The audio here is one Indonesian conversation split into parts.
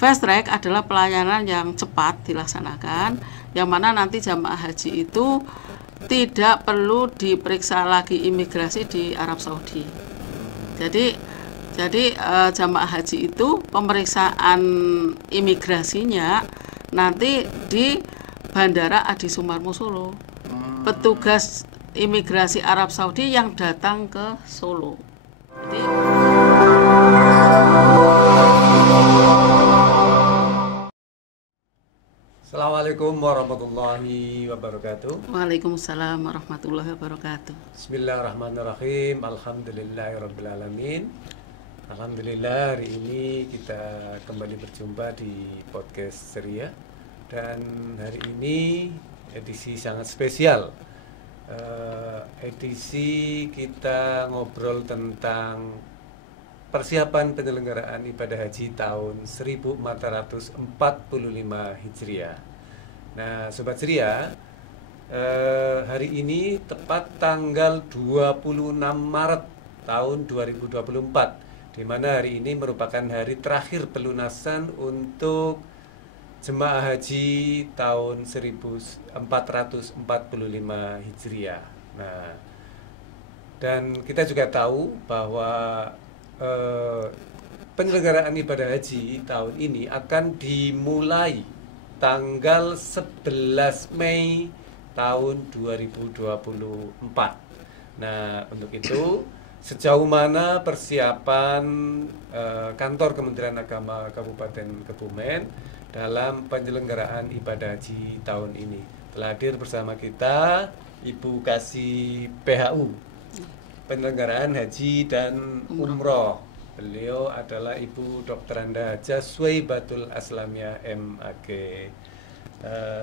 Fast track adalah pelayanan yang cepat dilaksanakan, yang mana nanti jamaah haji itu tidak perlu diperiksa lagi imigrasi di Arab Saudi. Jadi jamaah haji itu pemeriksaan imigrasinya nanti di Bandara Adi Sumarmo Solo. Petugas imigrasi Arab Saudi yang datang ke Solo. Jadi, Assalamualaikum warahmatullahi wabarakatuh. Waalaikumsalam warahmatullahi wabarakatuh. Bismillahirrahmanirrahim. Alhamdulillahirrabbilalamin. Alhamdulillah hari ini kita kembali berjumpa di podcast Ceria. Dan hari ini edisi sangat spesial. Edisi kita ngobrol tentang persiapan penyelenggaraan ibadah haji tahun 1445 Hijriah. Nah, Sobat Ceria, hari ini tepat tanggal 26 Maret tahun 2024, di mana hari ini merupakan hari terakhir pelunasan untuk jemaah haji tahun 1445 Hijriah. Nah, dan kita juga tahu bahwa penyelenggaraan ibadah haji tahun ini akan dimulai tanggal 11 Mei tahun 2024. Nah, untuk itu sejauh mana persiapan kantor Kementerian Agama Kabupaten Kebumen dalam penyelenggaraan ibadah haji tahun ini? Telah hadir bersama kita Ibu Kasih PHU Penyelenggaraan Haji dan Umroh. Beliau adalah Ibu Dr. Anda Hajah Suwaibatul Aslamiyah MAG.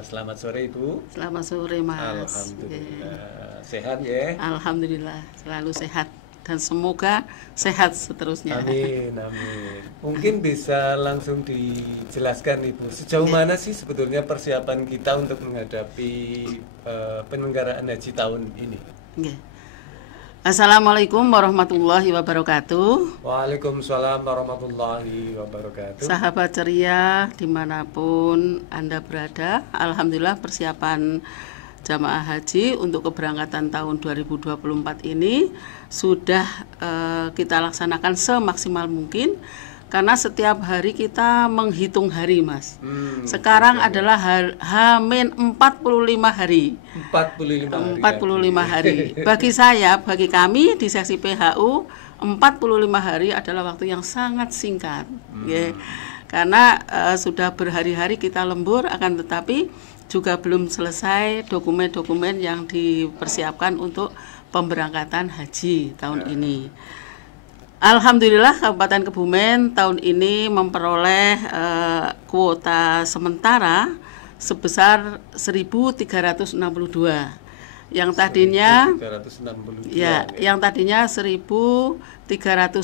Selamat sore Ibu. Selamat sore Mas. Alhamdulillah. Sehat ya? Alhamdulillah selalu sehat dan semoga sehat seterusnya. Amin, amin. Mungkin bisa langsung dijelaskan Ibu, sejauh mana sih sebetulnya persiapan kita untuk menghadapi penyelenggaraan haji tahun ini? Assalamualaikum warahmatullahi wabarakatuh. Waalaikumsalam warahmatullahi wabarakatuh. Sahabat Ceria dimanapun Anda berada, alhamdulillah persiapan jamaah haji untuk keberangkatan tahun 2024 ini sudah kita laksanakan semaksimal mungkin, karena setiap hari kita menghitung hari, Mas. Sekarang adalah H-45 hari. 45 hari. Bagi saya, bagi kami di seksi PHU, 45 hari adalah waktu yang sangat singkat. Karena sudah berhari-hari kita lembur, akan tetapi juga belum selesai dokumen-dokumen yang dipersiapkan untuk pemberangkatan haji tahun ini. Alhamdulillah Kabupaten Kebumen tahun ini memperoleh kuota sementara sebesar 1.362. Yang tadinya 1.362. Yang tadinya 1.317.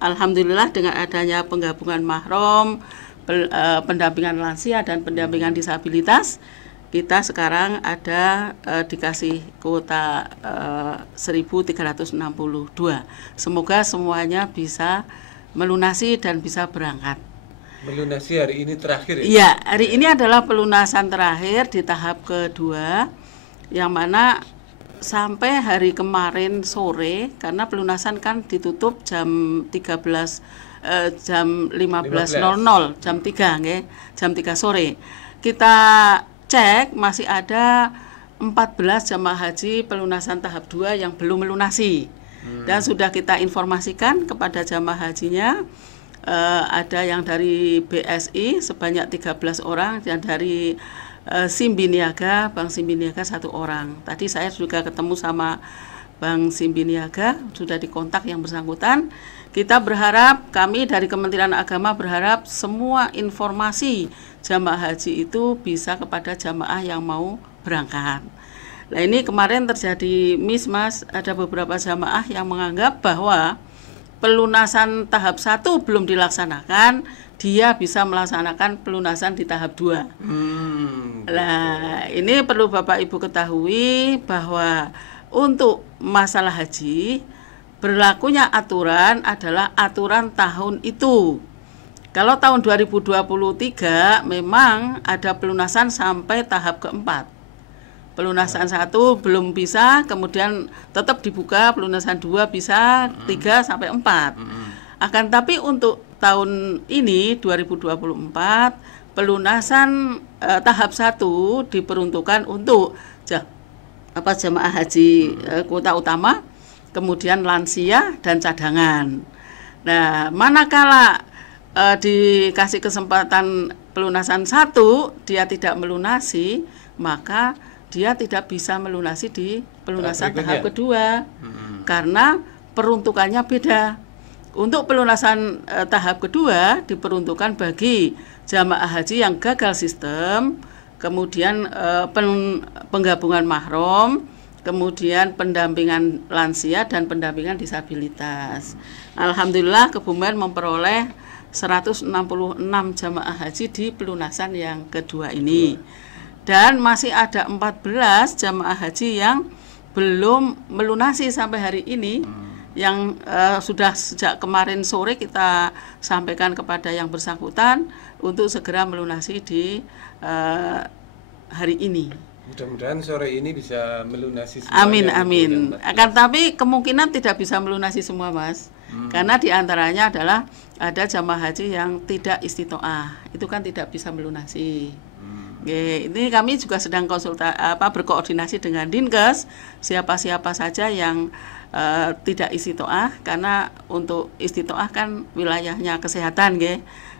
Alhamdulillah dengan adanya penggabungan mahram, pendampingan lansia dan pendampingan disabilitas, kita sekarang ada dikasih kuota 1.362. Semoga semuanya bisa melunasi dan bisa berangkat. Melunasi hari ini terakhir ya? Iya, hari ini adalah pelunasan terakhir di tahap kedua, yang mana sampai hari kemarin sore, karena pelunasan kan ditutup jam 15.00, jam 3 nggih, jam 3 sore. Kita cek masih ada 14 jamaah haji pelunasan tahap 2 yang belum melunasi. Dan sudah kita informasikan kepada jamaah hajinya, ada yang dari BSI sebanyak 13 orang dan dari Simbi Niaga, Bank Simbi Niaga 1 orang. Tadi saya juga ketemu sama Bank Simbi Niaga, sudah dikontak yang bersangkutan. Kita berharap, kami dari Kementerian Agama berharap semua informasi jamaah haji itu bisa kepada jamaah yang mau berangkat. Nah, ini kemarin terjadi Mas, ada beberapa jamaah yang menganggap bahwa pelunasan tahap 1 belum dilaksanakan, dia bisa melaksanakan pelunasan di tahap 2. Nah, ini perlu Bapak Ibu ketahui bahwa untuk masalah haji, berlakunya aturan adalah aturan tahun itu. Kalau tahun 2023 memang ada pelunasan sampai tahap keempat. Pelunasan 1 belum bisa, kemudian tetap dibuka, pelunasan 2 bisa, 3 sampai 4. Akan tapi untuk tahun ini 2024 pelunasan tahap 1 diperuntukkan untuk jamaah haji kuota utama, kemudian lansia dan cadangan. Nah, manakala dikasih kesempatan pelunasan 1 dia tidak melunasi, maka dia tidak bisa melunasi di pelunasan tahap kedua karena peruntukannya beda. Untuk pelunasan tahap kedua diperuntukkan bagi jamaah haji yang gagal sistem, kemudian penggabungan mahram, kemudian pendampingan lansia dan pendampingan disabilitas. Alhamdulillah Kebumen memperoleh 166 jamaah haji di pelunasan yang kedua ini. Dan masih ada 14 jamaah haji yang belum melunasi sampai hari ini, yang sudah sejak kemarin sore kita sampaikan kepada yang bersangkutan untuk segera melunasi di hari ini. Mudah-mudahan sore ini bisa melunasi semuanya. Amin, amin. Akan tapi kemungkinan tidak bisa melunasi semua, Mas. Karena diantaranya adalah ada jamaah haji yang tidak istitoah, itu kan tidak bisa melunasi. Ini kami juga sedang berkoordinasi dengan Dinkes, siapa-siapa saja yang tidak istitoah, karena untuk istitoah kan wilayahnya kesehatan,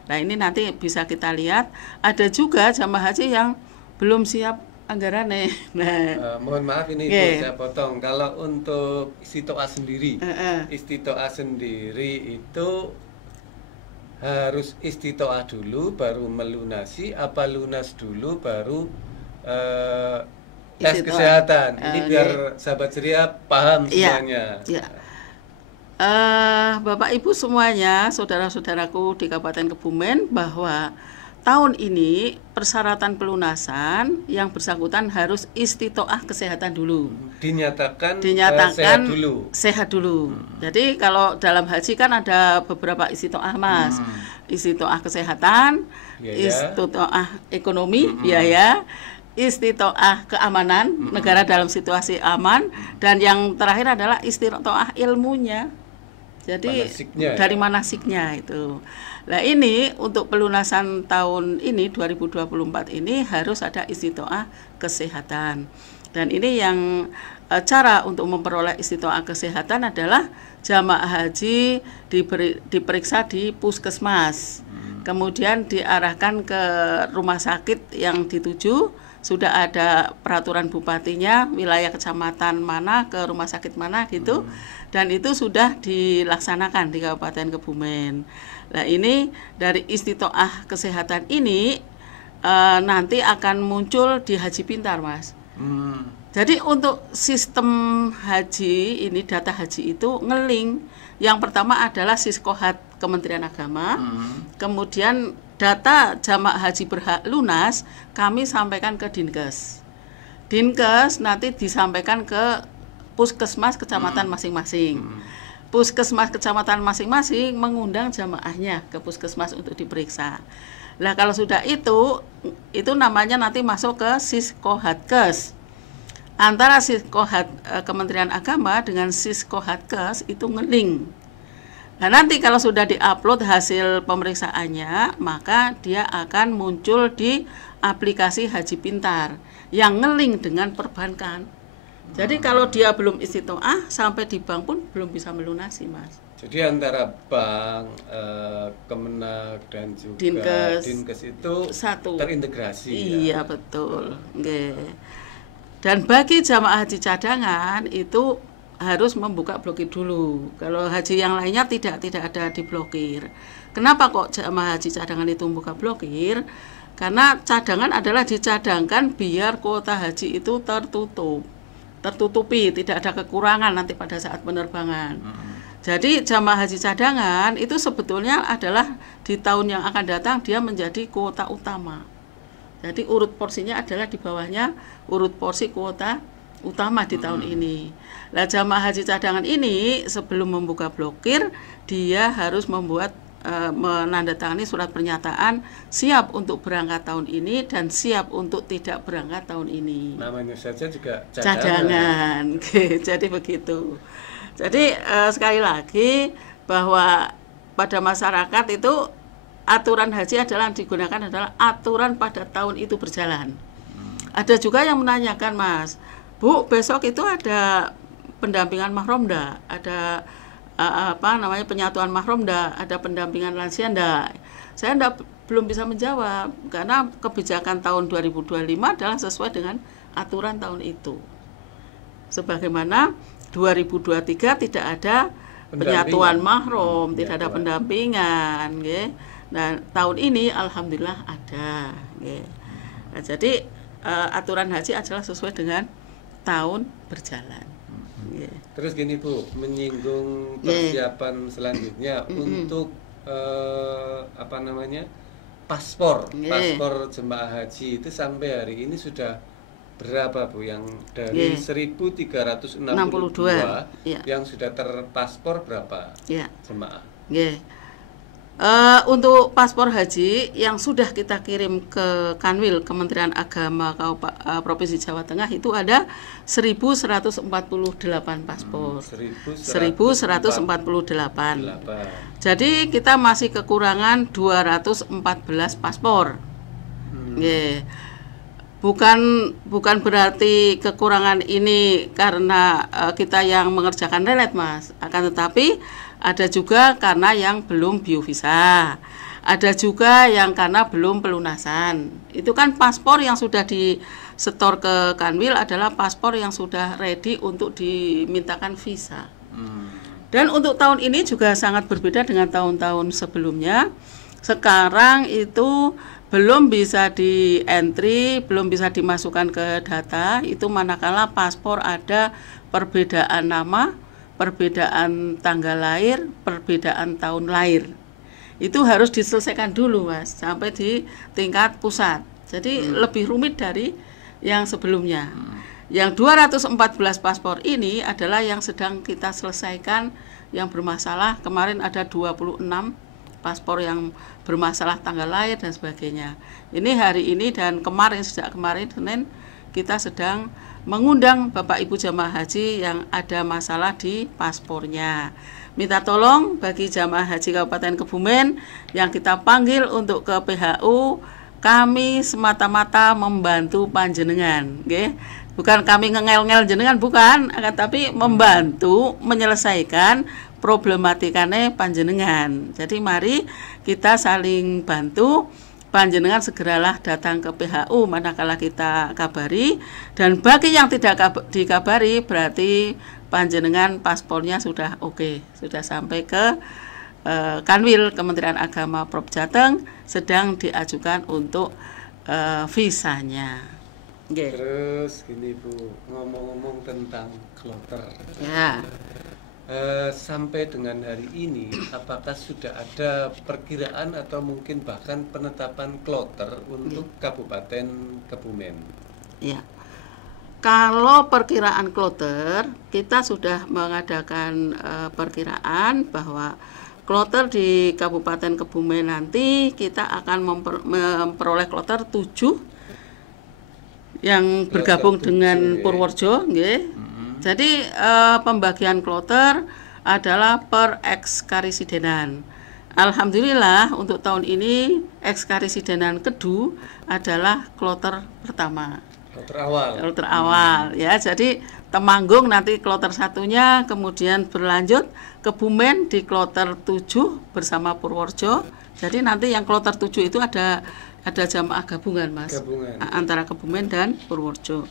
Nah ini nanti bisa kita lihat. Ada juga jamaah haji yang belum siap anggaran mohon maaf ini Ibu, saya potong. Kalau untuk istitoah sendiri, istitoah sendiri itu harus istitoah dulu baru melunasi, apa lunas dulu baru tes kesehatan? Ini biar sahabat ceria paham semuanya. Bapak Ibu semuanya, saudara-saudaraku di Kabupaten Kebumen, bahwa tahun ini persyaratan pelunasan yang bersangkutan harus istitoah kesehatan dulu. Dinyatakan sehat dulu. Jadi kalau dalam haji kan ada beberapa istitoah, Mas. Istitoah kesehatan, istitoah ekonomi, biaya, istitoah keamanan, negara dalam situasi aman, dan yang terakhir adalah istitoah ilmunya. Jadi dari manasiknya itu. Nah ini untuk pelunasan tahun ini 2024 ini harus ada istitoah kesehatan. Dan ini yang cara untuk memperoleh istitoah kesehatan adalah jamaah haji diperiksa di puskesmas. Kemudian diarahkan ke rumah sakit yang dituju, sudah ada peraturan bupatinya, wilayah kecamatan mana ke rumah sakit mana gitu. Dan itu sudah dilaksanakan di Kabupaten Kebumen. Nah ini dari istitoah kesehatan ini nanti akan muncul di Haji Pintar, Mas. Jadi untuk sistem haji ini, data haji itu ngeling. Yang pertama adalah Siskohat Kementerian Agama, kemudian data jamaah haji berhak lunas kami sampaikan ke Dinkes. Dinkes nanti disampaikan ke puskesmas kecamatan masing-masing. Puskesmas kecamatan masing-masing mengundang jamaahnya ke puskesmas untuk diperiksa. Nah kalau sudah itu namanya nanti masuk ke Siskohatkes. Antara Siskohat Kementerian Agama dengan Siskohatkes itu ngeling. Nah nanti kalau sudah diupload hasil pemeriksaannya, maka dia akan muncul di aplikasi Haji Pintar yang ngeling dengan perbankan. Jadi kalau dia belum istitoah, sampai di bank pun belum bisa melunasi, Mas. Jadi antara bank, Kemenak dan juga Dinkes itu satu terintegrasi. Iya, betul. Dan bagi jamaah haji cadangan itu harus membuka blokir dulu. Kalau haji yang lainnya tidak ada diblokir. Kenapa kok jamaah haji cadangan itu membuka blokir? Karena cadangan adalah dicadangkan biar kuota haji itu tertutupi, tidak ada kekurangan nanti pada saat penerbangan. Jadi jamaah haji cadangan itu sebetulnya adalah di tahun yang akan datang dia menjadi kuota utama. Jadi urut porsinya adalah di bawahnya urut porsi kuota utama di tahun ini. Nah jamaah haji cadangan ini sebelum membuka blokir dia harus membuat menandatangani surat pernyataan siap untuk berangkat tahun ini dan siap untuk tidak berangkat tahun ini. Namanya saja juga cadangan. Jadi begitu. Jadi sekali lagi bahwa pada masyarakat itu aturan haji adalah yang digunakan adalah aturan pada tahun itu berjalan. Ada juga yang menanyakan, Mas, Bu, besok itu ada pendampingan mahram enggak? Ada penyatuan mahram enggak? Ada pendampingan lansia enggak? Saya belum bisa menjawab karena kebijakan tahun 2025 adalah sesuai dengan aturan tahun itu. Sebagaimana 2023 tidak ada penyatuan mahram, tidak ada pendampingan, nggih. Nah, tahun ini alhamdulillah ada, nggih. Nah, jadi aturan haji adalah sesuai dengan tahun berjalan. Terus gini Bu, menyinggung persiapan selanjutnya untuk paspor jemaah haji itu sampai hari ini sudah berapa Bu yang dari 1362 yang sudah terpaspor berapa jemaah? Untuk paspor haji yang sudah kita kirim ke Kanwil Kementerian Agama Provinsi Jawa Tengah itu ada 1148 paspor. 1148. Jadi kita masih kekurangan 214 paspor. Bukan berarti kekurangan ini karena kita yang mengerjakan lelet, Mas. Akan tetapi ada juga karena yang belum biovisa. Ada juga yang karena belum pelunasan. Itu kan paspor yang sudah disetor ke Kanwil adalah paspor yang sudah ready untuk dimintakan visa. Dan untuk tahun ini juga sangat berbeda dengan tahun-tahun sebelumnya. Sekarang itu belum bisa di-entry, belum bisa dimasukkan ke data, itu manakala paspor ada perbedaan nama, perbedaan tanggal lahir, perbedaan tahun lahir. Itu harus diselesaikan dulu, Mas, sampai di tingkat pusat. Jadi lebih rumit dari yang sebelumnya. Yang 214 paspor ini adalah yang sedang kita selesaikan yang bermasalah. Kemarin ada 26 paspor yang bermasalah tanggal lahir dan sebagainya. Ini hari ini dan sejak kemarin Senin kita sedang mengundang Bapak Ibu jamaah haji yang ada masalah di paspornya. Minta tolong bagi jamaah haji Kabupaten Kebumen yang kita panggil untuk ke PHU, kami semata-mata membantu panjenengan, nggih. Bukan kami ngengel-ngel jenengan, bukan, tapi membantu menyelesaikan problematikane panjenengan. Jadi mari kita saling bantu. Panjenengan segeralah datang ke PHU manakala kita kabari, dan bagi yang tidak dikabari berarti panjenengan paspornya sudah oke, sudah sampai ke Kanwil Kementerian Agama Prov Jateng, sedang diajukan untuk visanya. Terus gini Bu, ngomong-ngomong tentang kloter. Ya. Sampai dengan hari ini, apakah sudah ada perkiraan atau mungkin bahkan penetapan kloter untuk Kabupaten Kebumen? Ya, kalau perkiraan kloter, kita sudah mengadakan perkiraan bahwa kloter di Kabupaten Kebumen nanti kita akan memperoleh kloter 7 yang bergabung dengan Purworejo, nggih. Jadi pembagian kloter adalah per ekskarisidenan. Alhamdulillah untuk tahun ini ekskarisidenan kedua adalah kloter pertama. Kloter awal ya. Jadi Temanggung nanti kloter satunya, kemudian berlanjut Kebumen di kloter 7 bersama Purworejo. Jadi nanti yang kloter 7 itu ada jamaah gabungan, Mas. Antara Kebumen dan Purworejo.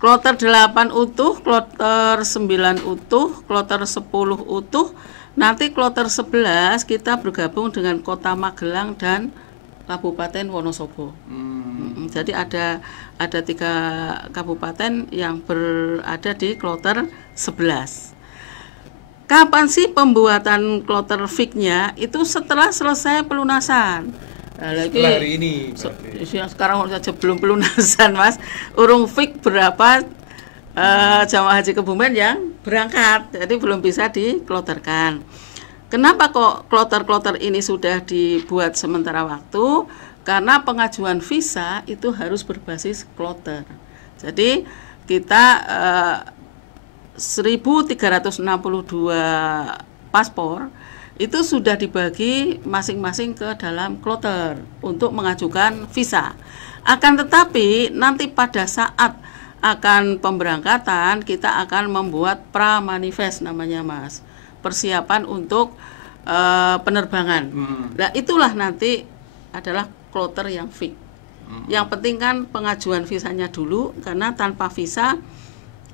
Kloter 8 utuh, kloter 9 utuh, kloter 10 utuh. Nanti kloter 11 kita bergabung dengan Kota Magelang dan Kabupaten Wonosobo. Jadi ada 3 kabupaten yang berada di kloter 11. Kapan sih pembuatan kloter fix-nya? Itu setelah selesai pelunasan. Setelah hari ini sekarang saja belum pelunasan, Mas. Urung fix berapa jamaah haji Kebumen yang berangkat, jadi belum bisa dikloterkan. Kenapa kok kloter-kloter ini sudah dibuat sementara waktu? Karena pengajuan visa itu harus berbasis kloter. Jadi kita 1.362 paspor itu sudah dibagi masing-masing ke dalam kloter untuk mengajukan visa. Akan tetapi nanti pada saat akan pemberangkatan kita akan membuat pra-manifest namanya Mas, persiapan untuk penerbangan. Nah itulah nanti adalah kloter yang fix. Yang penting kan pengajuan visanya dulu, karena tanpa visa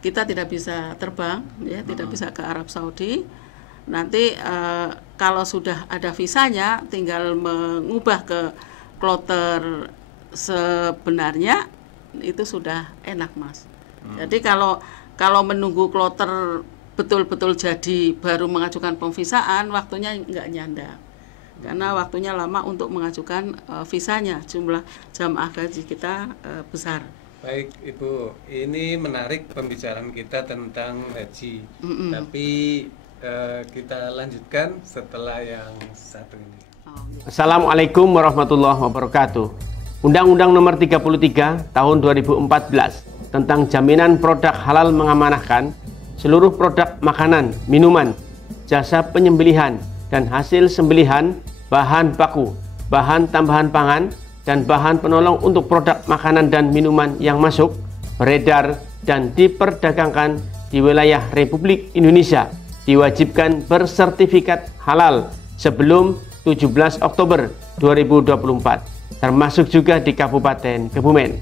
kita tidak bisa terbang, ya, tidak bisa ke Arab Saudi. Nanti kalau sudah ada visanya, tinggal mengubah ke kloter sebenarnya, itu sudah enak Mas. Jadi kalau menunggu kloter betul-betul jadi baru mengajukan pemvisaan, waktunya nggak nyanda. Karena waktunya lama untuk mengajukan visanya, jumlah jamaah haji kita besar. Baik Ibu, ini menarik pembicaraan kita tentang haji. Tapi kita lanjutkan setelah yang satu ini. Assalamualaikum warahmatullahi wabarakatuh. Undang-Undang Nomor 33 Tahun 2014 tentang jaminan produk halal mengamanahkan seluruh produk makanan, minuman, jasa penyembelihan dan hasil sembelihan, bahan baku, bahan tambahan pangan, dan bahan penolong untuk produk makanan dan minuman yang masuk, beredar, dan diperdagangkan di wilayah Republik Indonesia diwajibkan bersertifikat halal sebelum 17 Oktober 2024, termasuk juga di Kabupaten Kebumen.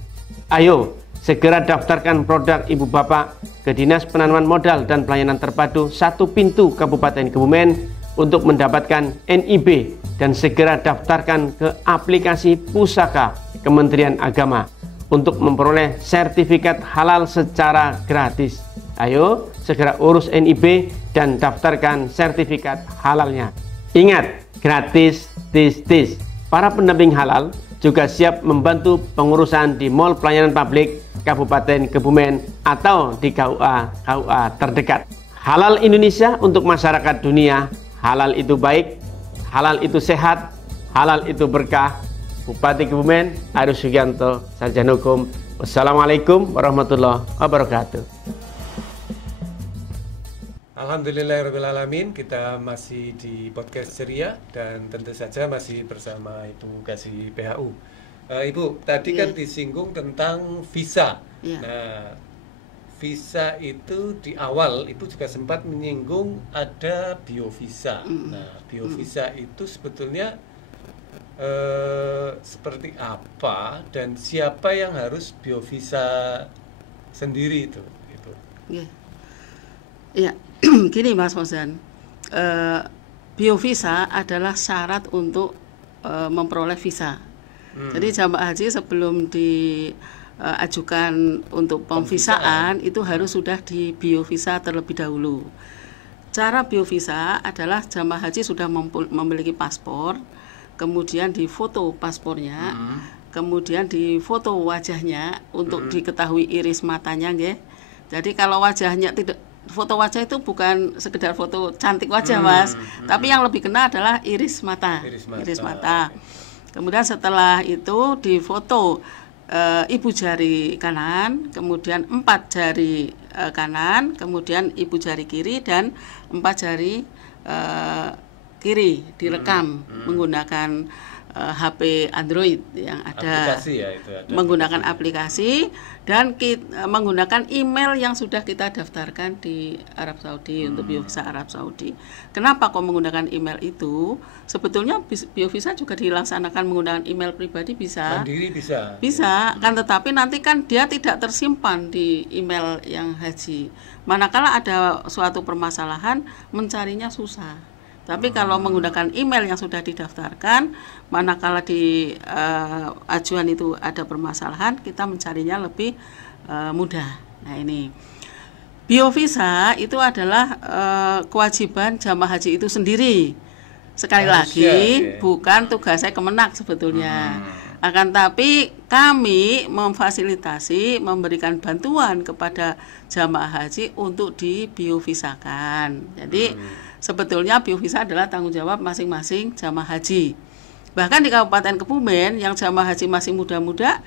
Ayo, segera daftarkan produk Ibu Bapak ke Dinas Penanaman Modal dan Pelayanan Terpadu Satu Pintu Kabupaten Kebumen untuk mendapatkan NIB, dan segera daftarkan ke aplikasi Pusaka Kementerian Agama untuk memperoleh sertifikat halal secara gratis. Ayo segera urus NIB dan daftarkan sertifikat halalnya. Ingat, gratis, tis. Para pendamping halal juga siap membantu pengurusan di Mall Pelayanan Publik Kabupaten Kebumen atau di KUA terdekat. Halal Indonesia untuk masyarakat dunia. Halal itu baik, halal itu sehat, halal itu berkah. Bupati Kebumen, Aris Sugianto, Sarjana Hukum. Wassalamualaikum warahmatullahi wabarakatuh. Alhamdulillahirrahmanirrahim, kita masih di podcast ceria dan tentu saja masih bersama Ibu Kasih PHU. Ibu, tadi kan disinggung tentang visa. Nah, visa itu di awal Ibu juga sempat menyinggung ada biovisa. Nah, biovisa itu sebetulnya seperti apa dan siapa yang harus biovisa sendiri itu? Ya, gini Mas Fauzan, biovisa adalah syarat untuk memperoleh visa. Jadi jamaah haji sebelum diajukan untuk pemvisaan itu harus sudah di biovisa terlebih dahulu. Cara biovisa adalah jamaah haji sudah memiliki paspor, kemudian difoto paspornya, kemudian difoto wajahnya untuk diketahui iris matanya, nggih. Jadi kalau wajahnya tidak, foto wajah itu bukan sekedar foto cantik wajah Mas, tapi yang lebih kena adalah iris mata. Iris mata. Kemudian setelah itu difoto ibu jari kanan, kemudian 4 jari kanan, kemudian ibu jari kiri dan 4 jari kiri direkam menggunakan HP Android yang ada, aplikasi ya, itu ada menggunakan aplikasi dan menggunakan email yang sudah kita daftarkan di Arab Saudi untuk biovisa Arab Saudi. Kenapa kok menggunakan email itu? Sebetulnya biovisa juga dilaksanakan menggunakan email pribadi bisa. Mandiri bisa. Bisa, kan tetapi nanti kan dia tidak tersimpan di email yang haji. Manakala ada suatu permasalahan, mencarinya susah. Tapi kalau menggunakan email yang sudah didaftarkan, manakala di ajuan itu ada permasalahan, kita mencarinya lebih mudah. Nah ini, biovisa itu adalah kewajiban jamaah haji itu sendiri. Sekali lagi, bukan tugasnya Kemenak sebetulnya. Akan tapi kami memfasilitasi, memberikan bantuan kepada jamaah haji untuk dibiovisakan. Jadi sebetulnya biovisa adalah tanggung jawab masing-masing jamaah haji. Bahkan di Kabupaten Kebumen yang jamaah haji masih muda-muda,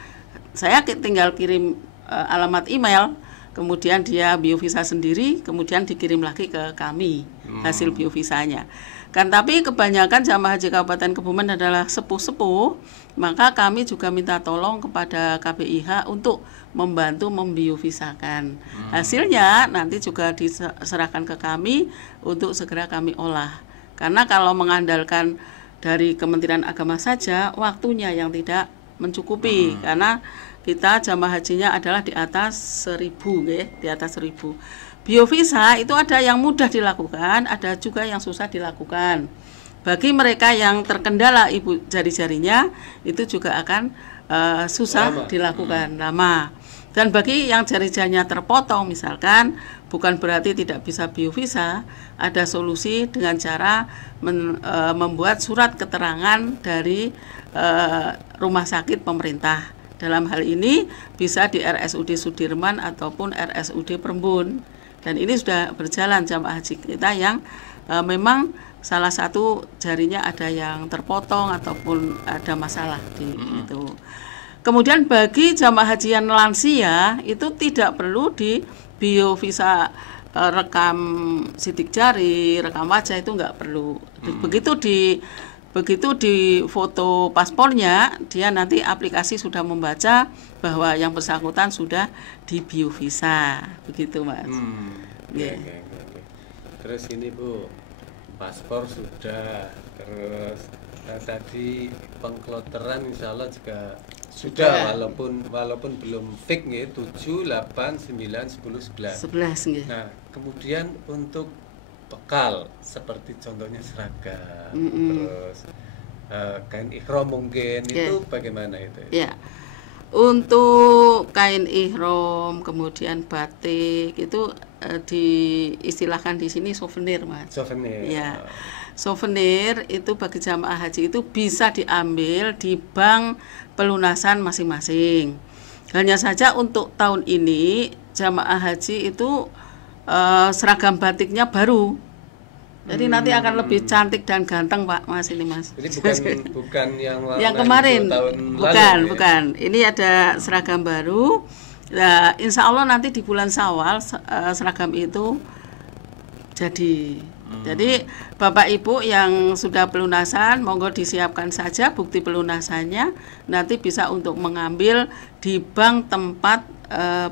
saya tinggal kirim alamat email, kemudian dia biovisa sendiri, kemudian dikirim lagi ke kami hasil biovisanya. Kan tapi kebanyakan jamaah haji Kabupaten Kebumen adalah sepuh-sepuh, maka kami juga minta tolong kepada KBIH untuk membantu membiovisakan. Hasilnya nanti juga diserahkan ke kami untuk segera kami olah. Karena kalau mengandalkan dari Kementerian Agama saja, waktunya yang tidak mencukupi, karena kita jamaah hajinya adalah di atas 1.000, di atas 1.000. Biovisa itu ada yang mudah dilakukan, ada juga yang susah dilakukan. Bagi mereka yang terkendala ibu jari-jarinya, itu juga akan susah dilakukan, lama. Dan bagi yang jari-jarinya terpotong misalkan, bukan berarti tidak bisa biovisa, ada solusi dengan cara membuat surat keterangan dari rumah sakit pemerintah. Dalam hal ini bisa di RSUD Sudirman ataupun RSUD Perembun. Dan ini sudah berjalan jamaah haji kita yang memang salah satu jarinya ada yang terpotong ataupun ada masalah di itu. Kemudian bagi jamaah haji yang lansia itu tidak perlu di biovisa rekam sidik jari, rekam wajah, itu nggak perlu. Begitu di foto paspornya, dia nanti aplikasi sudah membaca bahwa yang bersangkutan sudah di biovisa, begitu Mas. Okay. Terus ini Bu, paspor sudah, terus tadi pengkloteran insya Allah juga sudah, walaupun belum fix nih, 7, 8, 9, 10, 11. Nah, kemudian untuk bekal seperti contohnya seragam, terus kain ihram mungkin, itu bagaimana itu? Ya, untuk kain ihram kemudian batik itu diistilahkan di sini souvenir Mas. Souvenir. Ya, souvenir itu bagi jamaah haji itu bisa diambil di bank pelunasan masing-masing. Hanya saja untuk tahun ini jamaah haji itu seragam batiknya baru, jadi nanti akan lebih cantik dan ganteng Pak Mas ini Mas. Jadi bukan yang kemarin, tahun bukan. Ini ada seragam baru. Nah, insya Allah nanti di bulan Syawal seragam itu jadi. Jadi Bapak Ibu yang sudah pelunasan, monggo disiapkan saja bukti pelunasannya. Nanti bisa untuk mengambil di bank tempat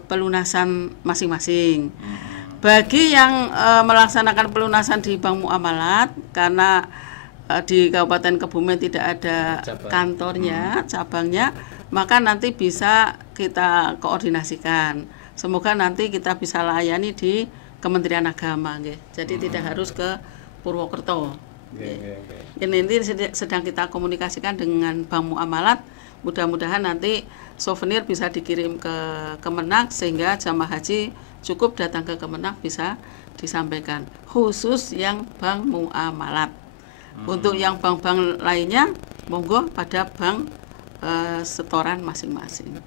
pelunasan masing-masing. Bagi yang melaksanakan pelunasan di Bank Muamalat, karena di Kabupaten Kebumen tidak ada kantornya, cabangnya, maka nanti bisa kita koordinasikan. Semoga nanti kita bisa layani di Kementerian Agama, jadi tidak harus ke Purwokerto. Ini nanti sedang kita komunikasikan dengan Bank Muamalat. Mudah-mudahan nanti souvenir bisa dikirim ke Kemenak sehingga jamaah haji cukup datang ke Kemenak bisa disampaikan. Khusus yang Bank Muamalat. Untuk yang bank-bank lainnya, monggo pada bank setoran masing-masing.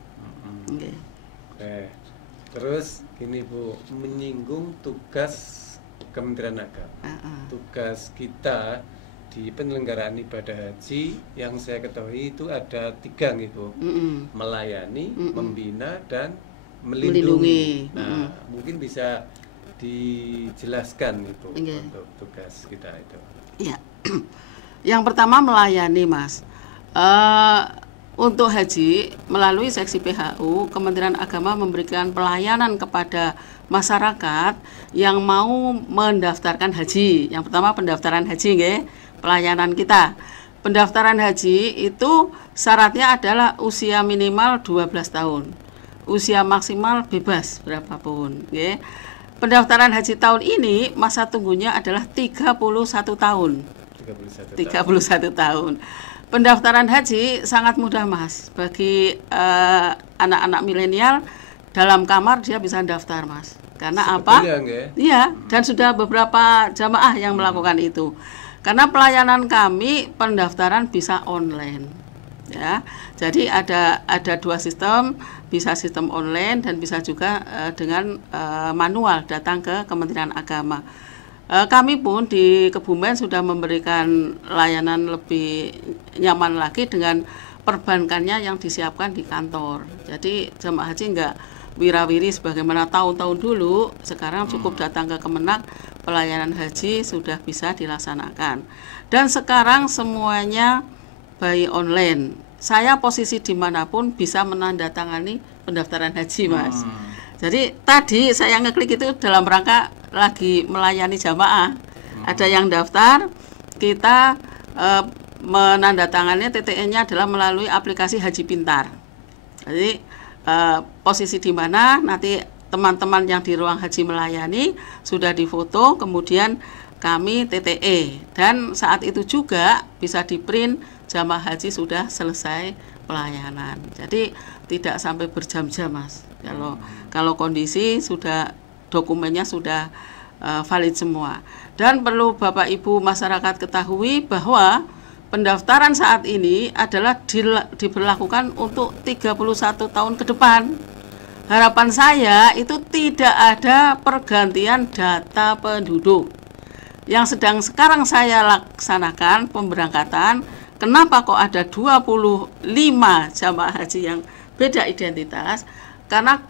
Terus gini Bu, menyinggung tugas Kementerian Agama. Tugas kita di penyelenggaraan ibadah haji yang saya ketahui itu ada 3 nih Bu. Melayani, membina, dan melindungi. Nah, mungkin bisa dijelaskan itu untuk tugas kita itu. Ya. Yang pertama melayani Mas. Untuk haji, melalui seksi PHU, Kementerian Agama memberikan pelayanan kepada masyarakat yang mau mendaftarkan haji. Yang pertama pendaftaran haji, pelayanan kita. Pendaftaran haji itu syaratnya adalah usia minimal 12 tahun. Usia maksimal bebas berapapun. Pendaftaran haji tahun ini masa tunggunya adalah 31 tahun. 31 tahun. Pendaftaran haji sangat mudah Mas. Bagi anak-anak milenial dalam kamar dia bisa daftar Mas. Karena apa? Iya, dan sudah beberapa jamaah yang melakukan itu. Karena pelayanan kami pendaftaran bisa online. Ya. Jadi ada 2 sistem, bisa sistem online dan bisa juga dengan manual datang ke Kementerian Agama. Kami pun di Kebumen sudah memberikan layanan lebih nyaman lagi dengan perbankannya yang disiapkan di kantor. Jadi jamaah haji enggak wirawiri sebagaimana tahun-tahun dulu, sekarang cukup datang ke Kemenak, pelayanan haji sudah bisa dilaksanakan. Dan sekarang semuanya by online. Saya posisi dimanapun bisa menandatangani pendaftaran haji, Mas. Jadi tadi saya ngeklik itu dalam rangka lagi melayani jamaah. Ada yang daftar, kita menandatangannya TTN-nya adalah melalui aplikasi Haji Pintar. Jadi posisi di mana nanti teman-teman yang di ruang haji melayani sudah difoto, kemudian kami TTE, dan saat itu juga bisa di-print jamaah haji sudah selesai pelayanan. Jadi tidak sampai berjam-jam, Mas. Kalau kondisi sudah dokumennya sudah valid semua. Dan perlu Bapak Ibu masyarakat ketahui bahwa pendaftaran saat ini adalah diberlakukan untuk 31 tahun ke depan. Harapan saya itu tidak ada pergantian data penduduk. Yang sedang sekarang saya laksanakan pemberangkatan, kenapa kok ada 25 jamaah haji yang beda identitas? Karena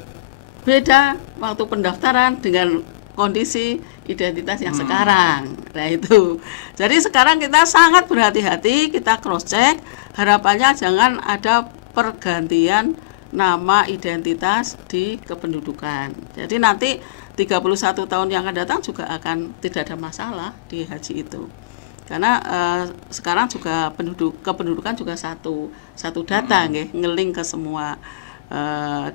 beda waktu pendaftaran dengan kondisi identitas yang sekarang. Nah itu. Jadi sekarang kita sangat berhati-hati, kita cross check, harapannya jangan ada pergantian nama identitas di kependudukan. Jadi nanti 31 tahun yang akan datang juga akan tidak ada masalah di haji itu. Karena sekarang juga kependudukan juga satu data ngeling ke semua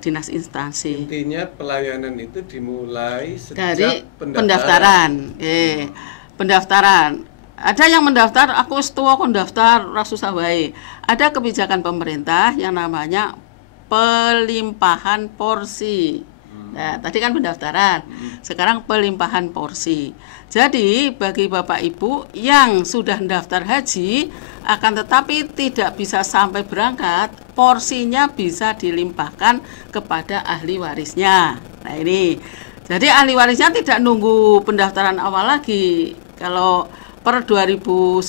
dinas instansi. Intinya pelayanan itu dimulai sejak dari pendaftaran. Pendaftaran. Ada yang mendaftar, aku setua kon daftar rasusah wae. Ada kebijakan pemerintah yang namanya pelimpahan porsi. Nah, tadi kan pendaftaran, sekarang pelimpahan porsi. Jadi bagi Bapak Ibu yang sudah mendaftar haji, akan tetapi tidak bisa sampai berangkat, porsinya bisa dilimpahkan kepada ahli warisnya. Nah ini, jadi ahli warisnya tidak nunggu pendaftaran awal lagi. Kalau per 2019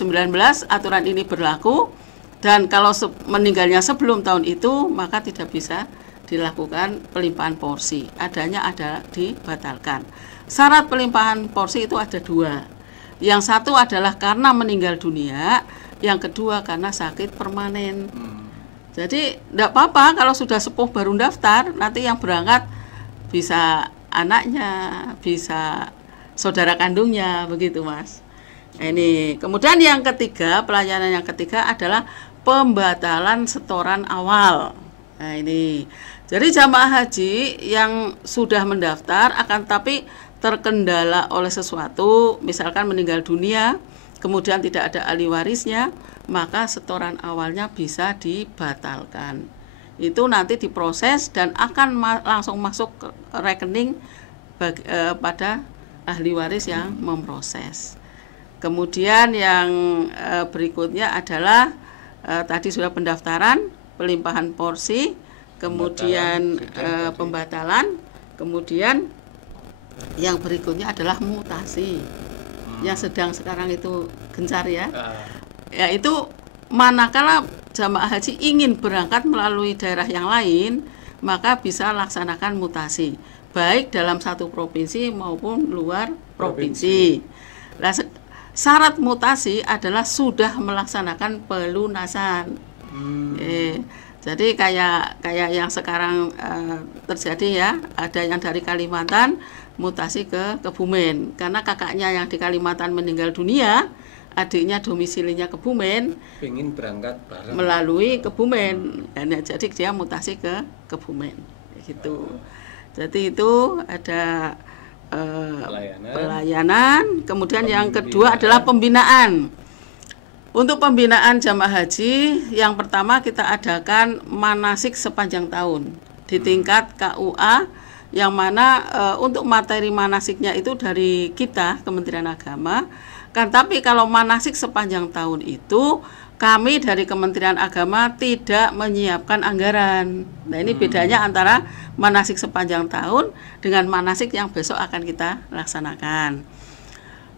aturan ini berlaku, dan kalau meninggalnya sebelum tahun itu, maka tidak bisa dilakukan pelimpahan porsi. Adanya ada dibatalkan. Syarat pelimpahan porsi itu ada 2. Yang satu adalah karena meninggal dunia, yang kedua karena sakit permanen. Jadi tidak apa-apa kalau sudah sepuh baru daftar, nanti yang berangkat bisa anaknya, bisa saudara kandungnya, begitu Mas. Ini. Kemudian yang ketiga, pelayanan yang ketiga adalah pembatalan setoran awal. Nah ini. Jadi jamaah haji yang sudah mendaftar akan tapi terkendala oleh sesuatu, misalkan meninggal dunia, kemudian tidak ada ahli warisnya, maka setoran awalnya bisa dibatalkan. Itu nanti diproses dan akan langsung masuk ke rekening pada ahli waris yang memproses. Kemudian yang berikutnya adalah tadi sudah pendaftaran, pelimpahan porsi, kemudian pembatalan, kemudian yang berikutnya adalah mutasi yang sedang sekarang itu gencar ya. Yaitu manakala jamaah haji ingin berangkat melalui daerah yang lain, maka bisa laksanakan mutasi baik dalam satu provinsi maupun luar provinsi. Nah, syarat mutasi adalah sudah melaksanakan pelunasan. Jadi kayak yang sekarang terjadi ya, ada yang dari Kalimantan mutasi ke Kebumen karena kakaknya yang di Kalimantan meninggal dunia, adiknya domisilinya Kebumen, ingin berangkat bareng melalui Kebumen, jadi dia mutasi ke Kebumen, gitu. Jadi itu ada pelayanan. Kemudian yang kedua adalah pembinaan. Untuk pembinaan jamaah haji, yang pertama kita adakan manasik sepanjang tahun di tingkat KUA, yang mana untuk materi manasiknya itu dari kita, Kementerian Agama. Kan tapi kalau manasik sepanjang tahun itu, kami dari Kementerian Agama tidak menyiapkan anggaran. Nah ini bedanya antara manasik sepanjang tahun dengan manasik yang besok akan kita laksanakan.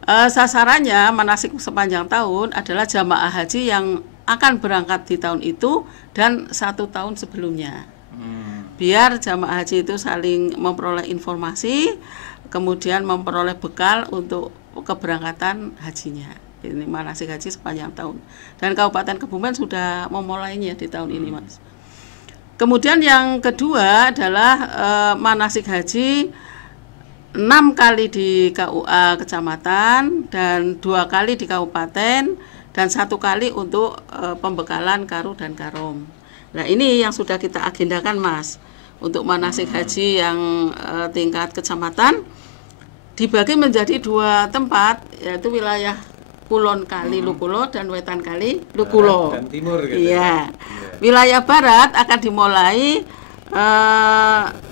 Sasarannya manasik sepanjang tahun adalah jamaah haji yang akan berangkat di tahun itu dan 1 tahun sebelumnya. Biar jamaah haji itu saling memperoleh informasi, kemudian memperoleh bekal untuk keberangkatan hajinya. Ini manasik haji sepanjang tahun. Dan Kabupaten Kebumen sudah memulainya di tahun ini, Mas. Kemudian yang kedua adalah manasik haji 6 kali di KUA kecamatan dan 2 kali di kabupaten dan 1 kali untuk pembekalan karu dan karom. Nah, ini yang sudah kita agendakan, Mas. Untuk manasik haji yang tingkat kecamatan dibagi menjadi 2 tempat, yaitu wilayah Kulon Kali Lukulo dan Wetan Kali Lukulo. Dan timur gitu. Iya. Wilayah barat akan dimulai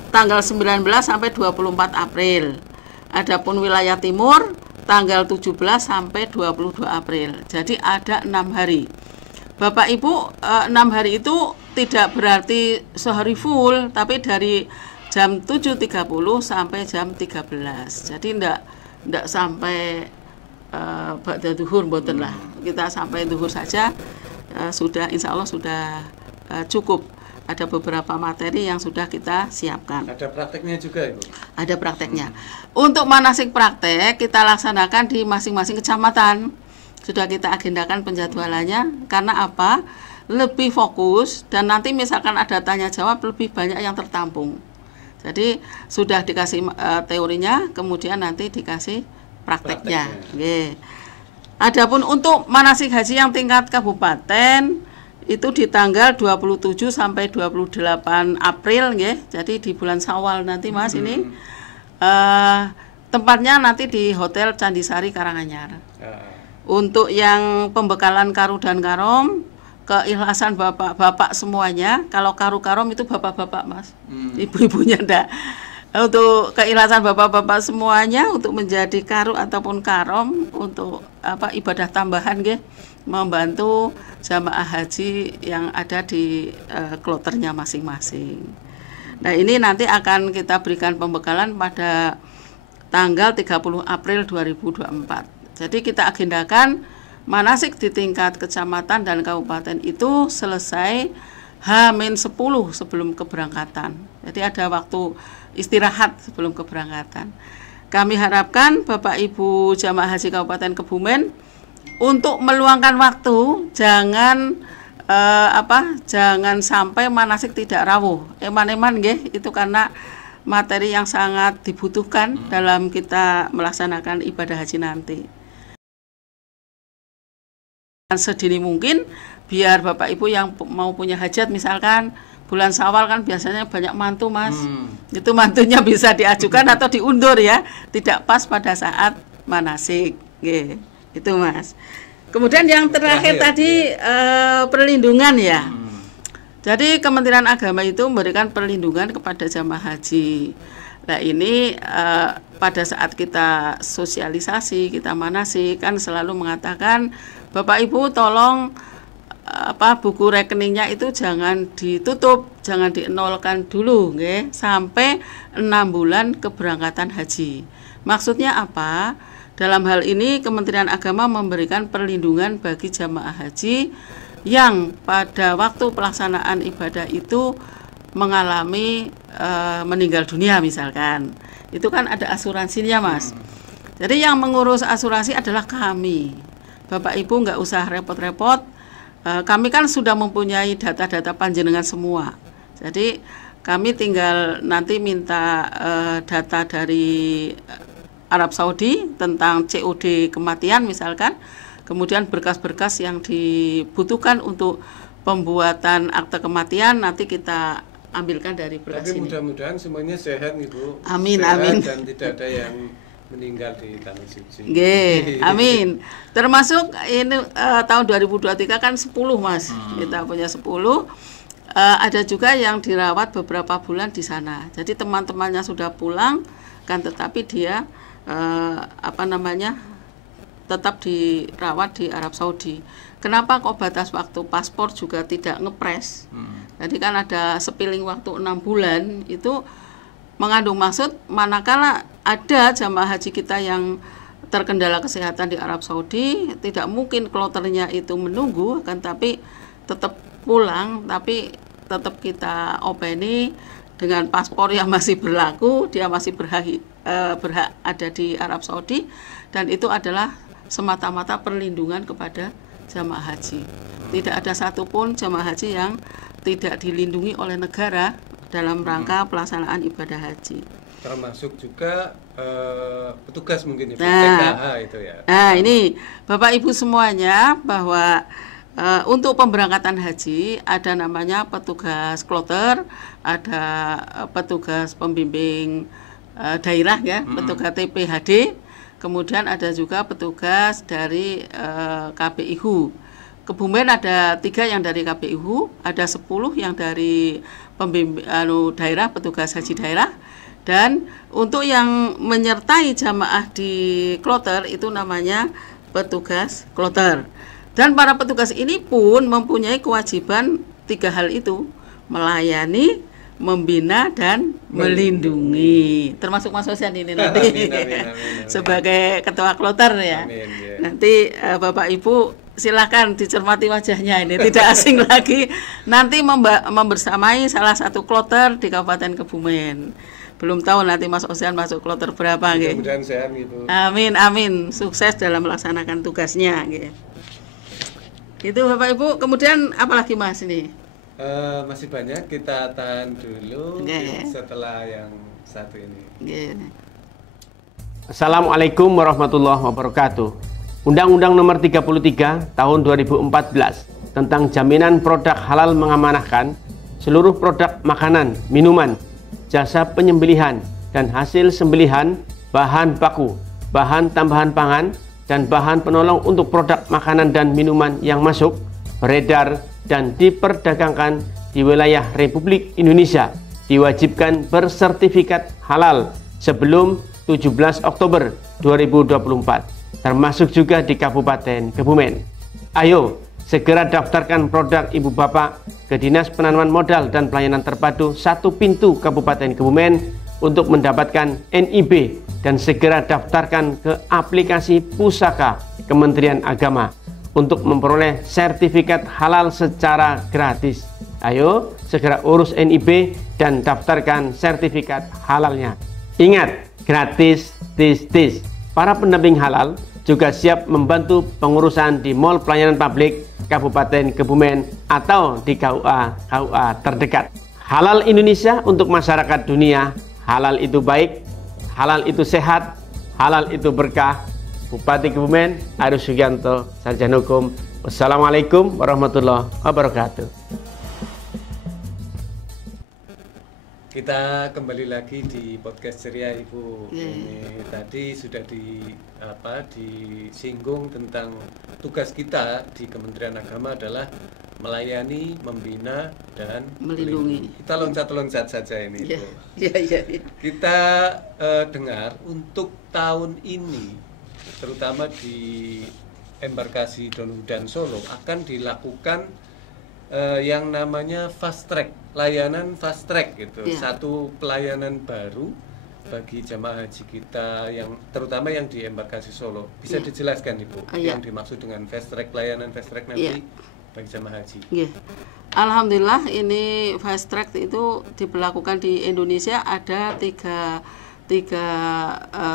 tanggal 19 sampai 24 April. Adapun wilayah timur tanggal 17 sampai 22 April. Jadi ada 6 hari. Bapak Ibu, 6 hari itu tidak berarti sehari full, tapi dari jam 7.30 sampai jam 13. Jadi enggak sampai ba'da duhur mboten lah. Kita sampai duhur saja sudah, insya Allah sudah cukup. Ada beberapa materi yang sudah kita siapkan. Ada prakteknya juga, Ibu? Ada prakteknya. Untuk manasik praktek kita laksanakan di masing-masing kecamatan. Sudah kita agendakan penjadwalannya. Karena apa? Lebih fokus dan nanti misalkan ada tanya jawab lebih banyak yang tertampung. Jadi sudah dikasih teorinya, kemudian nanti dikasih prakteknya. Adapun untuk manasik haji yang tingkat kabupaten itu di tanggal 27 sampai 28 April nggih. Jadi di bulan Syawal nanti, Mas, ini tempatnya nanti di Hotel Candisari Karanganyar. Untuk yang pembekalan karu dan karom, keikhlasan bapak-bapak semuanya. Kalau karu karom itu bapak-bapak, Mas. Ibu-ibunya enggak. Untuk keikhlasan bapak-bapak semuanya untuk menjadi karu ataupun karom untuk ibadah tambahan nggih, membantu jamaah haji yang ada di kloternya masing-masing. Nah, ini nanti akan kita berikan pembekalan pada tanggal 30 April 2024. Jadi kita agendakan manasik di tingkat kecamatan dan kabupaten itu selesai H-10 sebelum keberangkatan. Jadi ada waktu istirahat sebelum keberangkatan. Kami harapkan Bapak Ibu jamaah haji Kabupaten Kebumen untuk meluangkan waktu, jangan jangan sampai manasik tidak rawuh. Eman-eman nggih, itu karena materi yang sangat dibutuhkan dalam kita melaksanakan ibadah haji nanti. Sedini mungkin biar Bapak Ibu yang mau punya hajat, misalkan bulan Syawal kan biasanya banyak mantu, Mas. Itu mantunya bisa diajukan atau diundur ya, tidak pas pada saat manasik. Nggih. Itu, Mas. Kemudian yang terakhir tadi perlindungan ya. Jadi Kementerian Agama itu memberikan perlindungan kepada jamaah haji. Nah, ini pada saat kita sosialisasi, kita manasik kan selalu mengatakan, Bapak Ibu tolong buku rekeningnya itu jangan ditutup, jangan dienolkan dulu nggih, sampai 6 bulan keberangkatan haji. Maksudnya apa? Dalam hal ini Kementerian Agama memberikan perlindungan bagi jamaah haji yang pada waktu pelaksanaan ibadah itu mengalami meninggal dunia misalkan. Itu kan ada asuransinya, Mas. Jadi yang mengurus asuransi adalah kami. Bapak Ibu nggak usah repot-repot. Kami kan sudah mempunyai data-data panjenengan semua. Jadi kami tinggal nanti minta data dari Arab Saudi tentang COD kematian misalkan, kemudian berkas-berkas yang dibutuhkan untuk pembuatan akte kematian nanti kita ambilkan dari berkas ini. Tapi mudah-mudahan semuanya sehat, Ibu. Amin, sehat amin. Dan tidak ada yang meninggal di tanah suci. Nggih, amin. Termasuk ini tahun 2023 kan 10, Mas. Kita punya 10. Ada juga yang dirawat beberapa bulan di sana. Jadi teman-temannya sudah pulang kan, tetapi dia tetap dirawat di Arab Saudi. Kenapa kok batas waktu paspor juga tidak ngepres? Jadi kan ada sepiling waktu 6 bulan, itu mengandung maksud manakala ada jamaah haji kita yang terkendala kesehatan di Arab Saudi, tidak mungkin kloternya itu menunggu, akan tapi tetap pulang, tapi tetap kita openi dengan paspor yang masih berlaku, dia masih berhak ada di Arab Saudi, dan itu adalah semata-mata perlindungan kepada jamaah haji. Tidak ada satupun jamaah haji yang tidak dilindungi oleh negara dalam rangka pelaksanaan ibadah haji. Termasuk juga petugas mungkin Ibu, Nah, TKH itu ya. Nah, ini Bapak Ibu semuanya, bahwa untuk pemberangkatan haji ada namanya petugas kloter, ada petugas pembimbing daerah ya, petugas TPHD, kemudian ada juga petugas dari KPIHU. Kebumen ada 3 yang dari KPIHU, ada 10 yang dari pembimbing daerah, petugas haji daerah, dan untuk yang menyertai jamaah di kloter itu namanya petugas kloter. Dan para petugas ini pun mempunyai kewajiban 3 hal itu: melayani, membina, dan melindungi. Termasuk Mas Hussein ini nanti Amin. sebagai ketua kloter ya. Amin, ya. Nanti Bapak Ibu silakan dicermati wajahnya, ini tidak asing lagi. Nanti membersamai salah satu kloter di Kabupaten Kebumen. Belum tahu nanti Mas Hussein masuk kloter berapa nggih. Mudah-mudahan sehat gitu. Amin. Sukses dalam melaksanakan tugasnya nggih. Itu Bapak Ibu. Kemudian apalagi Mas ini? Masih banyak, kita tahan dulu setelah yang satu ini. Assalamualaikum warahmatullahi wabarakatuh. Undang-Undang Nomor 33 Tahun 2014 tentang jaminan produk halal mengamanahkan seluruh produk makanan, minuman, jasa penyembelihan dan hasil sembelihan, bahan baku, bahan tambahan pangan, dan bahan penolong untuk produk makanan dan minuman yang masuk, beredar, dan diperdagangkan di wilayah Republik Indonesia diwajibkan bersertifikat halal sebelum 17 Oktober 2024, termasuk juga di Kabupaten Kebumen. Ayo, segera daftarkan produk Ibu Bapak ke Dinas Penanaman Modal dan Pelayanan Terpadu 1 Pintu Kabupaten Kebumen untuk mendapatkan NIB, dan segera daftarkan ke aplikasi Pusaka Kementerian Agama untuk memperoleh sertifikat halal secara gratis. Ayo, segera urus NIB dan daftarkan sertifikat halalnya. Ingat, gratis, tis. Para pendamping halal juga siap membantu pengurusan di Mall Pelayanan Publik Kabupaten Kebumen atau di KUA terdekat. Halal Indonesia untuk masyarakat dunia. Halal itu baik, halal itu sehat, halal itu berkah. Bupati Kebumen, Aris Sugianto, Sarjana Hukum. Wassalamualaikum warahmatullahi wabarakatuh. Kita kembali lagi di podcast ceria Ibu. Ini tadi sudah disinggung tentang tugas kita di Kementerian Agama adalah melayani, membina, dan melindungi. Kita loncat-loncat saja ini. Iya. Kita dengar untuk tahun ini, terutama di embarkasi Donudan Solo, akan dilakukan yang namanya fast track, layanan fast track gitu. Satu pelayanan baru bagi jamaah haji kita yang terutama yang di embarkasi Solo. Bisa dijelaskan Ibu yang dimaksud dengan fast track, layanan fast track nanti bagi jamaah haji? Alhamdulillah, ini fast track itu diberlakukan di Indonesia ada tiga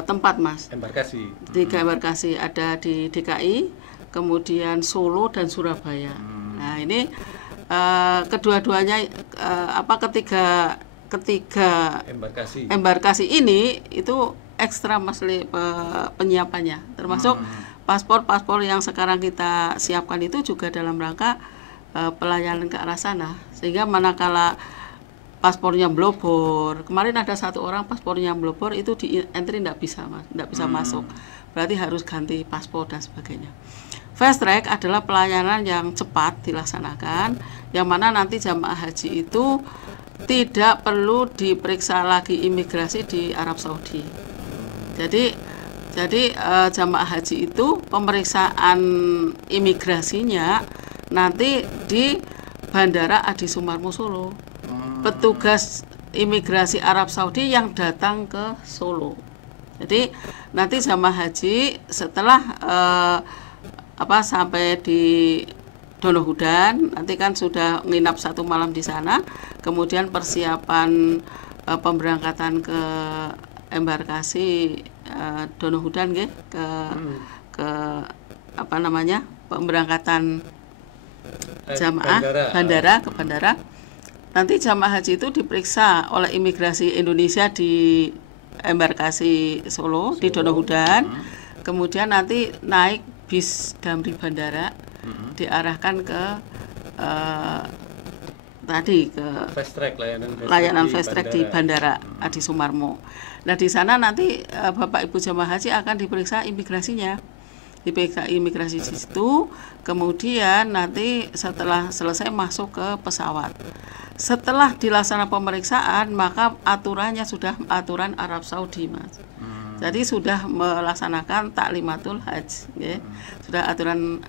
tempat Mas. Embarkasi. 3 embarkasi, ada di DKI, kemudian Solo dan Surabaya. Nah ini kedua-duanya ketiga embarkasi ini itu ekstra Mas penyiapannya, termasuk paspor yang sekarang kita siapkan itu juga dalam rangka pelayanan ke arah sana, sehingga manakala paspornya blobor, kemarin ada 1 orang paspornya blobor itu di entry tidak bisa masuk, berarti harus ganti paspor dan sebagainya. Fast track adalah pelayanan yang cepat dilaksanakan, yang mana nanti jamaah haji itu tidak perlu diperiksa lagi imigrasi di Arab Saudi. Jadi jamaah haji itu pemeriksaan imigrasinya nanti di Bandara Adi Sumarmo Solo. Petugas imigrasi Arab Saudi yang datang ke Solo. Jadi nanti jamaah haji setelah sampai di Donohudan, nanti kan sudah nginap 1 malam di sana, kemudian persiapan pemberangkatan ke embarkasi Donohudan ke pemberangkatan jamaah bandara ke bandara. Nanti jamaah haji itu diperiksa oleh imigrasi Indonesia di embarkasi Solo di Donohudan. Kemudian nanti naik bis Damri Bandara, diarahkan ke ke fast track, layanan fast track di Bandara Adi Sumarmo. Nah, di sana nanti Bapak Ibu jamaah haji akan diperiksa imigrasinya. Diperiksa imigrasi di situ, kemudian nanti setelah selesai masuk ke pesawat. Setelah dilaksanakan pemeriksaan, maka aturannya sudah aturan Arab Saudi, Mas. Jadi sudah melaksanakan taklimatul hajj, ya. Sudah aturan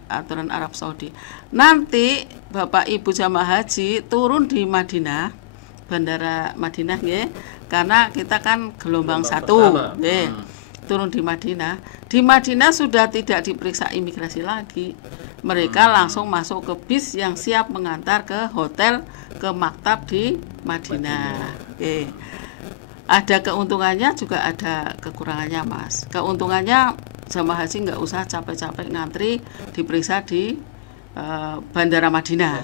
Arab Saudi. Nanti Bapak Ibu jamaah haji turun di Madinah, Bandara Madinah, ya. Karena kita kan gelombang 1, ya. Turun di Madinah. Di Madinah sudah tidak diperiksa imigrasi lagi. Mereka langsung masuk ke bis yang siap mengantar ke hotel, ke maktab di Madinah. Oke. Ada keuntungannya juga ada kekurangannya, Mas. Keuntungannya jamaah haji nggak usah capek-capek ngantri diperiksa di Bandara Madinah.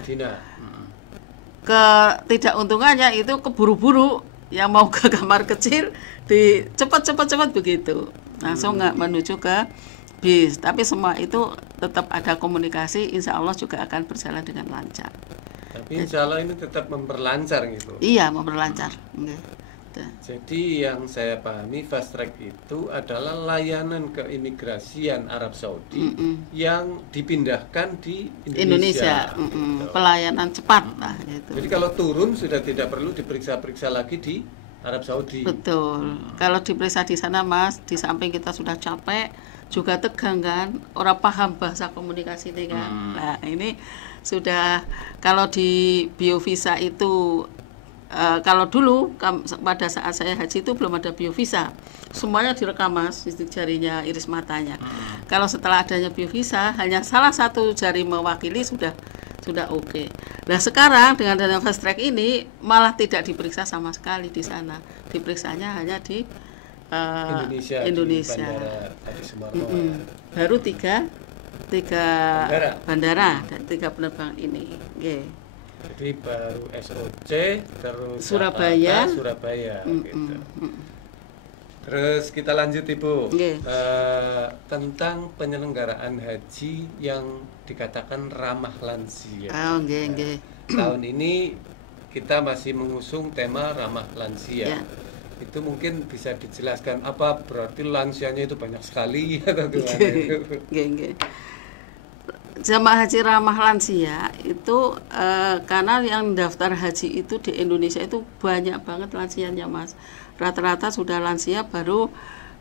Ketidakuntungannya itu keburu-buru, yang mau ke kamar kecil di cepat begitu, langsung nggak menuju ke bis. Tapi semua itu tetap ada komunikasi, insya Allah juga akan berjalan dengan lancar. Tapi insya Allah ini tetap memperlancar gitu. Iya, memperlancar. Jadi yang saya pahami fast track itu adalah layanan keimigrasian Arab Saudi yang dipindahkan di Indonesia. Gitu. Pelayanan cepat lah gitu. Jadi kalau turun sudah tidak perlu diperiksa-periksa lagi di Arab Saudi. Betul. Kalau diperiksa di sana, Mas, di samping kita sudah capek, juga tegang kan, orang paham bahasa komunikasi ini kan. Nah, ini sudah, kalau di biovisa itu kalau dulu pada saat saya haji itu belum ada biovisa, semuanya direkam, Mas, sidik jarinya, iris matanya. Kalau setelah adanya biovisa, hanya salah satu jari mewakili sudah oke. Nah, sekarang dengan dana fast track ini malah tidak diperiksa sama sekali di sana, diperiksanya hanya di Indonesia. Di Bandara Adi Sumarmo. Baru tiga bandara dan 3 penerbangan ini. Okay. Jadi baru SOC, terus Surabaya, gitu. Terus kita lanjut, Ibu. Tentang penyelenggaraan haji yang dikatakan ramah lansia. Tahun ini kita masih mengusung tema ramah lansia. Itu mungkin bisa dijelaskan apa berarti lansianya itu banyak sekali atau gimana itu? Jamaah haji ramah lansia itu karena yang daftar haji itu di Indonesia itu banyak banget lansianya, Mas. Rata-rata sudah lansia baru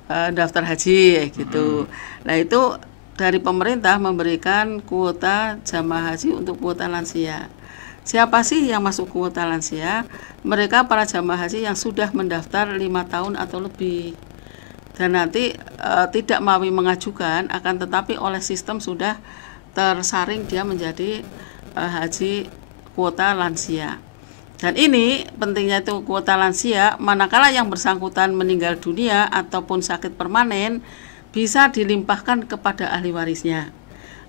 daftar haji gitu. Nah, itu dari pemerintah memberikan kuota jamaah haji untuk kuota lansia. Siapa sih yang masuk kuota lansia? Mereka para jamaah haji yang sudah mendaftar 5 tahun atau lebih. Dan nanti tidak mau mengajukan, akan tetapi oleh sistem sudah tersaring dia menjadi haji kuota lansia. Dan ini pentingnya itu kuota lansia, manakala yang bersangkutan meninggal dunia ataupun sakit permanen bisa dilimpahkan kepada ahli warisnya.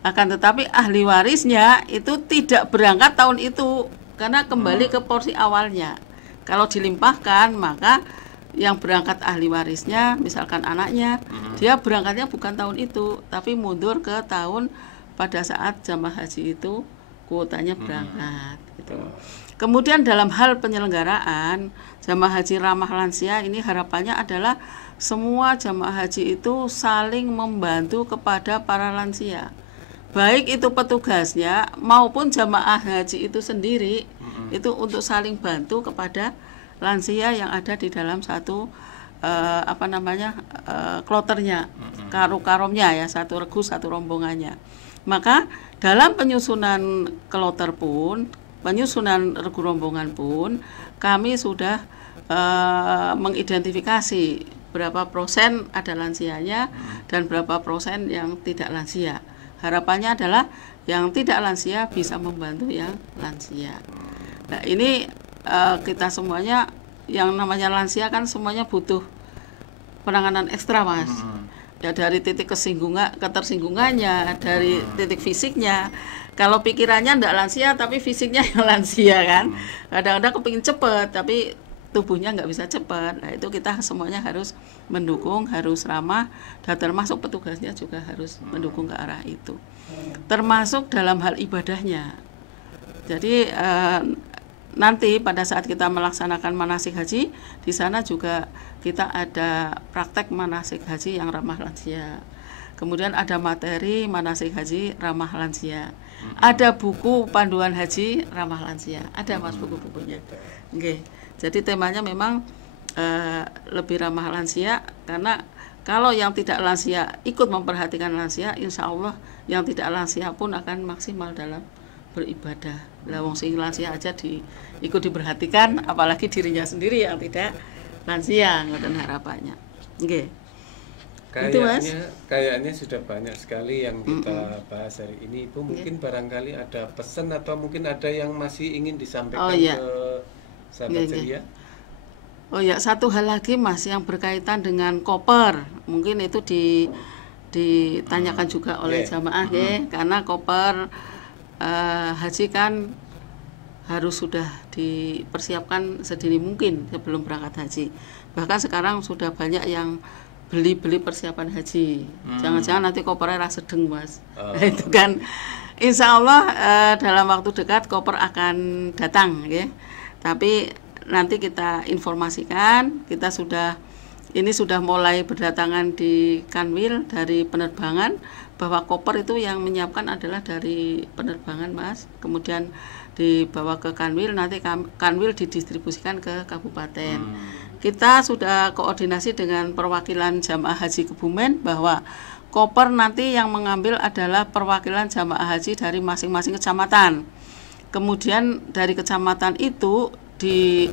Akan tetapi ahli warisnya itu tidak berangkat tahun itu karena kembali ke porsi awalnya. Kalau dilimpahkan, maka yang berangkat ahli warisnya, misalkan anaknya, dia berangkatnya bukan tahun itu, tapi mundur ke tahun pada saat jamaah haji itu kuotanya berangkat gitu. Kemudian dalam hal penyelenggaraan jamaah haji ramah lansia ini harapannya adalah semua jamaah haji itu saling membantu kepada para lansia, baik itu petugasnya maupun jamaah haji itu sendiri, itu untuk saling bantu kepada lansia yang ada di dalam satu kloternya, karomnya ya, satu regu satu rombongannya. Maka dalam penyusunan kloter pun, penyusunan regu rombongan pun, kami sudah mengidentifikasi berapa persen ada lansianya dan berapa persen yang tidak lansia. Harapannya adalah yang tidak lansia bisa membantu yang lansia. Nah, ini kita semuanya yang namanya lansia kan semuanya butuh penanganan ekstra, Mas. Ya, dari titik ketersinggungannya, dari titik fisiknya. Kalau pikirannya tidak lansia tapi fisiknya yang lansia kan. Kadang-kadang kepingin cepat tapi tubuhnya nggak bisa cepat. Nah, itu kita semuanya harus mendukung, harus ramah, dan termasuk petugasnya juga harus mendukung ke arah itu. Termasuk dalam hal ibadahnya. Jadi nanti pada saat kita melaksanakan manasik haji, di sana juga kita ada praktek manasik haji yang ramah lansia. Kemudian ada materi manasik haji ramah lansia. Ada buku panduan haji ramah lansia. Ada, Mas, buku-bukunya. Oke. Jadi temanya memang lebih ramah lansia, karena kalau yang tidak lansia ikut memperhatikan lansia, insya Allah yang tidak lansia pun akan maksimal dalam beribadah. Lah wong sing lansia aja ikut diperhatikan, apalagi dirinya sendiri yang tidak lansia, ngoten harapannya. Nggih. Kayaknya sudah banyak sekali yang kita bahas hari ini. Ibu mungkin barangkali ada pesan atau mungkin ada yang masih ingin disampaikan ke sahabat ceria. Oh ya, satu hal lagi, Mas, yang berkaitan dengan koper. Mungkin itu ditanyakan juga oleh jamaah karena koper haji kan harus sudah dipersiapkan sedini mungkin sebelum berangkat haji. Bahkan sekarang sudah banyak yang beli persiapan haji. Jangan-jangan nanti kopernya rasa sedeng, Mas. Itu kan insya Allah dalam waktu dekat koper akan datang, ya. Tapi nanti kita informasikan, kita sudah mulai berdatangan di Kanwil dari penerbangan, bahwa koper itu yang menyiapkan adalah dari penerbangan, Mas. Kemudian dibawa ke Kanwil, nanti Kanwil didistribusikan ke kabupaten. Kita sudah koordinasi dengan perwakilan jamaah haji Kebumen bahwa koper nanti yang mengambil adalah perwakilan jamaah haji dari masing-masing kecamatan. Kemudian dari kecamatan itu di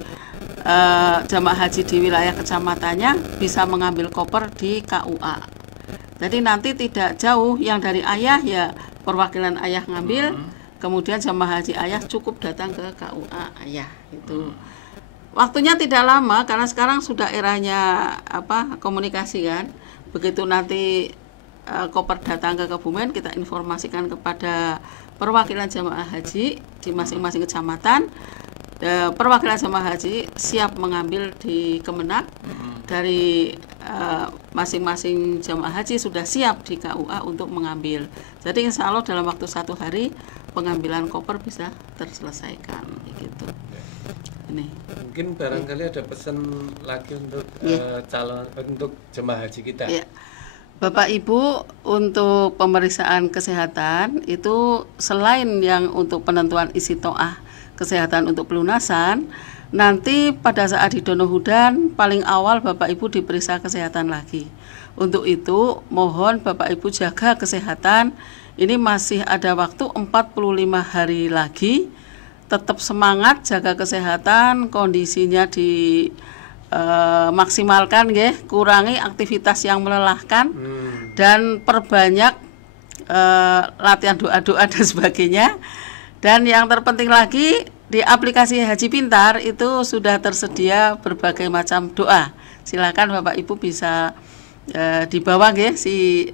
jamaah haji di wilayah kecamatannya bisa mengambil koper di KUA. Jadi nanti tidak jauh, yang dari ayah ya perwakilan ayah ngambil, kemudian jamaah haji ayah cukup datang ke KUA ayah itu. Waktunya tidak lama karena sekarang sudah eranya komunikasi kan. Begitu nanti koper datang ke Kebumen, kita informasikan kepada perwakilan jamaah haji di masing-masing kecamatan. Perwakilan jamaah haji siap mengambil di Kemenak. Dari masing-masing jamaah haji sudah siap di KUA untuk mengambil. Jadi insya Allah dalam waktu 1 hari pengambilan koper bisa terselesaikan gitu. Ini. Mungkin barangkali ada pesan lagi untuk untuk jemaah haji kita. Ya. Bapak Ibu, untuk pemeriksaan kesehatan itu selain yang untuk penentuan isi to'ah kesehatan untuk pelunasan, nanti pada saat di Donohudan paling awal Bapak Ibu diperiksa kesehatan lagi. Untuk itu mohon Bapak Ibu jaga kesehatan. Ini masih ada waktu 45 hari lagi. Tetap semangat, jaga kesehatan, kondisinya maksimalkan, kurangi aktivitas yang melelahkan, dan perbanyak latihan doa-doa dan sebagainya. Dan yang terpenting lagi, di aplikasi Haji Pintar itu sudah tersedia berbagai macam doa. Silakan Bapak Ibu bisa dibawa si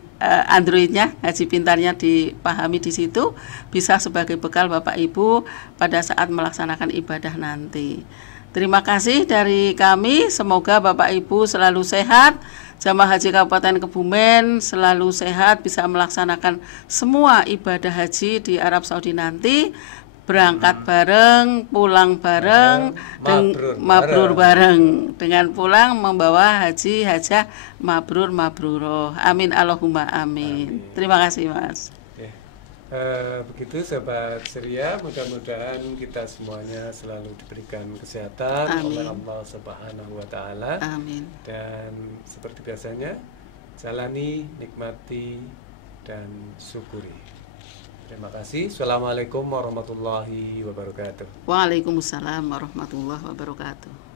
Androidnya, Haji Pintarnya dipahami di situ, bisa sebagai bekal Bapak Ibu pada saat melaksanakan ibadah nanti. Terima kasih dari kami, semoga Bapak Ibu selalu sehat, jamaah haji Kabupaten Kebumen selalu sehat, bisa melaksanakan semua ibadah haji di Arab Saudi nanti, berangkat bareng, pulang bareng, mabrur bareng, dengan pulang membawa haji hajah mabrur mabruroh. Amin Allahumma amin. Terima kasih, Mas. Begitu sahabat ceria, mudah-mudahan kita semuanya selalu diberikan kesehatan oleh Allah Subhanahu wa Ta'ala. Amin. Dan seperti biasanya, jalani, nikmati, dan syukuri. Terima kasih. Assalamualaikum warahmatullahi wabarakatuh. Waalaikumsalam warahmatullahi wabarakatuh.